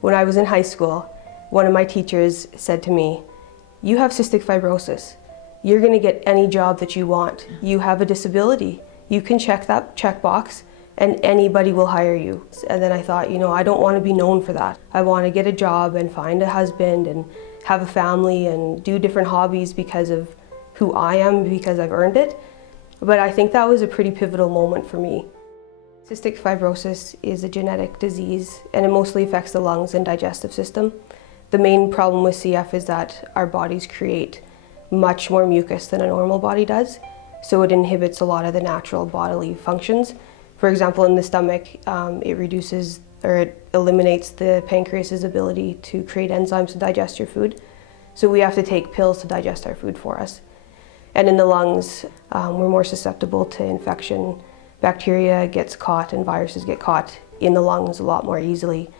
When I was in high school, one of my teachers said to me, "You have cystic fibrosis. You're going to get any job that you want. You have a disability. You can check that checkbox and anybody will hire you." And then I thought, you know, I don't want to be known for that. I want to get a job and find a husband and have a family and do different hobbies because of who I am, because I've earned it. But I think that was a pretty pivotal moment for me. Cystic fibrosis is a genetic disease and it mostly affects the lungs and digestive system. The main problem with CF is that our bodies create much more mucus than a normal body does, so it inhibits a lot of the natural bodily functions. For example, in the stomach, it reduces or it eliminates the pancreas's ability to create enzymes to digest your food. So we have to take pills to digest our food for us. And in the lungs, we're more susceptible to infection. Bacteria gets caught and viruses get caught in the lungs a lot more easily.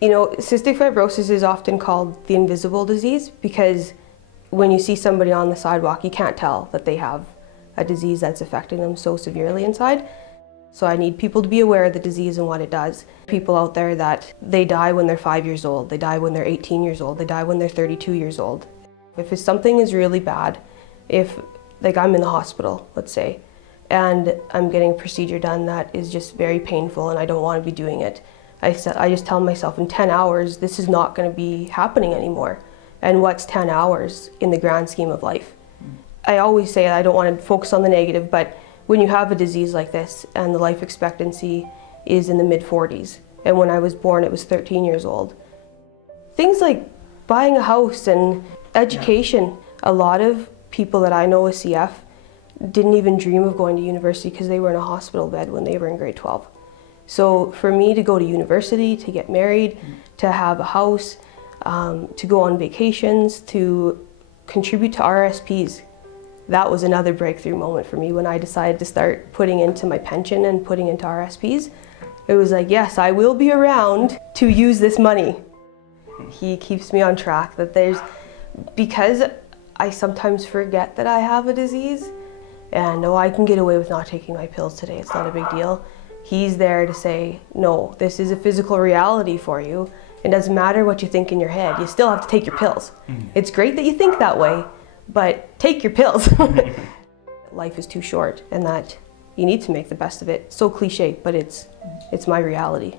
You know, cystic fibrosis is often called the invisible disease because when you see somebody on the sidewalk, you can't tell that they have a disease that's affecting them so severely inside. So I need people to be aware of the disease and what it does. People out there that they die when they're 5 years old, they die when they're 18 years old, they die when they're 32 years old. If something is really bad, if like I'm in the hospital, let's say, and I'm getting a procedure done that is just very painful and I don't want to be doing it, I just tell myself in 10 hours, this is not going to be happening anymore. And what's 10 hours in the grand scheme of life? I always say I don't want to focus on the negative, but when you have a disease like this and the life expectancy is in the mid-40s, and when I was born it was 13 years old. Things like buying a house and education, a lot of people that I know with CF didn't even dream of going to university because they were in a hospital bed when they were in grade 12. So for me to go to university, to get married, to have a house, to go on vacations, to contribute to RSPs, that was another breakthrough moment for me when I decided to start putting into my pension and putting into RSPs. It was like, yes, I will be around to use this money. He keeps me on track that because I sometimes forget that I have a disease and oh, I can get away with not taking my pills today, it's not a big deal. He's there to say, no, this is a physical reality for you. It doesn't matter what you think in your head, you still have to take your pills. It's great that you think that way, but take your pills. Life is too short and that you need to make the best of it. So cliche, but it's my reality.